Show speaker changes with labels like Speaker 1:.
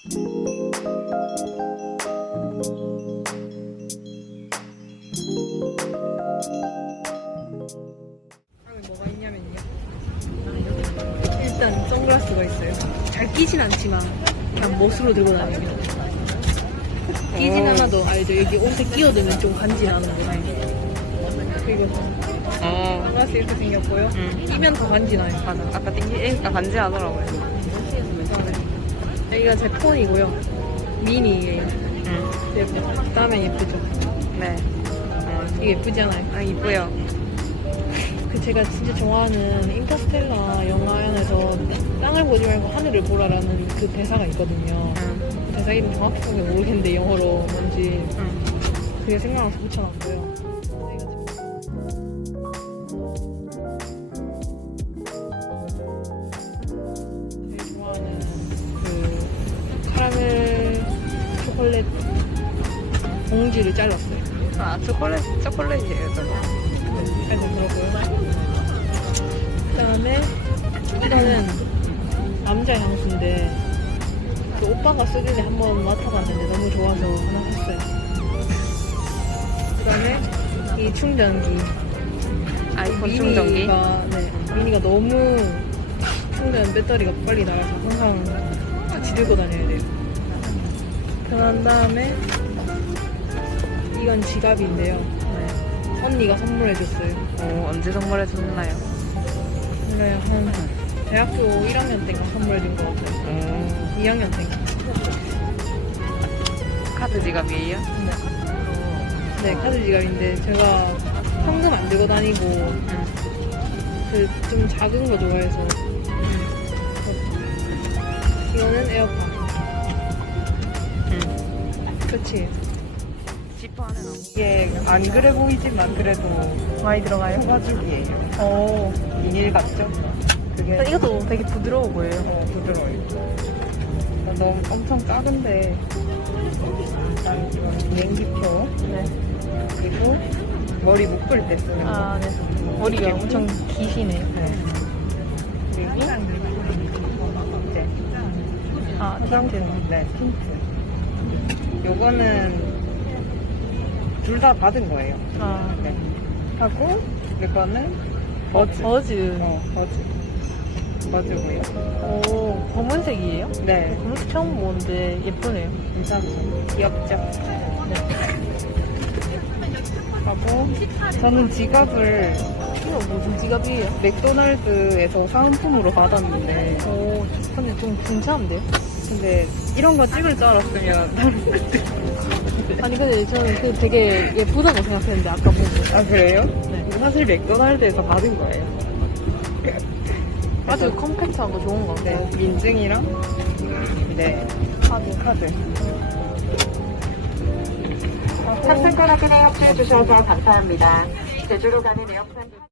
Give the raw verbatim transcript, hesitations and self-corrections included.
Speaker 1: 뭐가 있냐면요. 일단 선글라스가 있어요. 잘 끼진 않지만 그냥 멋으로 들고 다니면 끼진 않아도 알죠. 여기 옷에 끼워두면 좀 간지나는데. 그리고
Speaker 2: 어.
Speaker 1: 선글라스 이렇게 생겼고요.
Speaker 2: 응.
Speaker 1: 끼면 더 간지나요.
Speaker 2: 맞아. 아까 땡기니까 간지나더라고요.
Speaker 1: 여기가 제 폰이고요. 미니예요.
Speaker 2: 응.
Speaker 1: 예뻐. 그다음에 예쁘죠.
Speaker 2: 네. 어.
Speaker 1: 이게 예쁘지 않아요?
Speaker 2: 아, 이쁘요.
Speaker 1: 그 제가 진짜 좋아하는 인터스텔라 영화에서 땅을 보지 말고 하늘을 보라라는 그 대사가 있거든요.
Speaker 2: 응.
Speaker 1: 그 대사 이름 정확하게 모르겠는데 영어로 뭔지
Speaker 2: 응.
Speaker 1: 그게 생각나서 붙여놨고요. 제가 제일 좋아하는 그 카라멜 초콜릿 봉지를 잘랐어요.
Speaker 2: 아, 초콜릿, 초콜릿이에요, 저거.
Speaker 1: 잘 되더라고요. 그 다음에 이거는 남자 향수인데 그 오빠가 쓰길래 한번 맡아봤는데 너무 좋아서 하나 샀어요. 그 다음에 이 충전기.
Speaker 2: 아이폰 충전기.
Speaker 1: 미니가, 네, 미니가 너무 충전 배터리가 빨리 나가서 항상 같이 들고 다녀야 돼요. 그런 다음에 이건 지갑인데요. 네, 언니가 선물해줬어요.
Speaker 2: 어, 언제 선물해 줬나요?
Speaker 1: 그래요. 한 대학교 일 학년 때인가 선물해준 것 같아요.
Speaker 2: 어.
Speaker 1: 이 학년 때인가.
Speaker 2: 카드 지갑이에요?
Speaker 1: 네. 네, 카드 지갑인데 제가 현금 안 들고 다니고
Speaker 2: 응.
Speaker 1: 그 좀 작은 거 좋아해서 이거는 에어팟.
Speaker 2: 응.
Speaker 1: 끝이에요.
Speaker 2: 지퍼 안에 나무.
Speaker 3: 이게 안 그래 보이지만 그래도
Speaker 1: 많이 들어가요?
Speaker 3: 화죽이에요.
Speaker 1: 어.
Speaker 3: 비닐 같죠? 그게
Speaker 1: 이것도 되게 부드러워 보여요.
Speaker 3: 어, 부드러워요. 너무 엄청 작은데 일단 이건 비행기표
Speaker 1: 네.
Speaker 3: 그리고 머리 묶을 때 쓰는 거.
Speaker 1: 아, 네. 머리가 엄청 기시네요.
Speaker 3: 네. 그리고 이제
Speaker 1: 아,
Speaker 3: 화장품, 네, 틴트. 요거는 둘 다 받은 거예요.
Speaker 1: 아,
Speaker 3: 네. 하고 이거는 버즈.
Speaker 1: 버즈.
Speaker 3: 어, 버즈. 버즈고요.
Speaker 1: 오, 검은색이에요?
Speaker 3: 네,
Speaker 1: 검은색 처음 보는데 예쁘네요.
Speaker 3: 괜찮죠. 귀엽죠. 네. 하고 저는 지갑을
Speaker 1: 이거 무슨 지갑이에요?
Speaker 3: 맥도날드에서 사은품으로 받았는데
Speaker 1: 오, 근데 좀 괜찮은데요?
Speaker 3: 근데 이런 거 찍을 줄 알았으면 다른 것들.
Speaker 1: 아니, 근데 저는 그 되게 예쁘다고 생각했는데, 아까 보고.
Speaker 3: 아 그래요?
Speaker 1: 네.
Speaker 3: 이거 사실 맥도날드에서 받은 거예요.
Speaker 1: 아주 컴팩트한 거 좋은 거 같아요.
Speaker 3: 네, 민증이랑 네
Speaker 1: 카드.
Speaker 3: 카드.
Speaker 4: 탑승권학교에 협조해 주셔서 감사합니다. 제주로 가는 에어플랜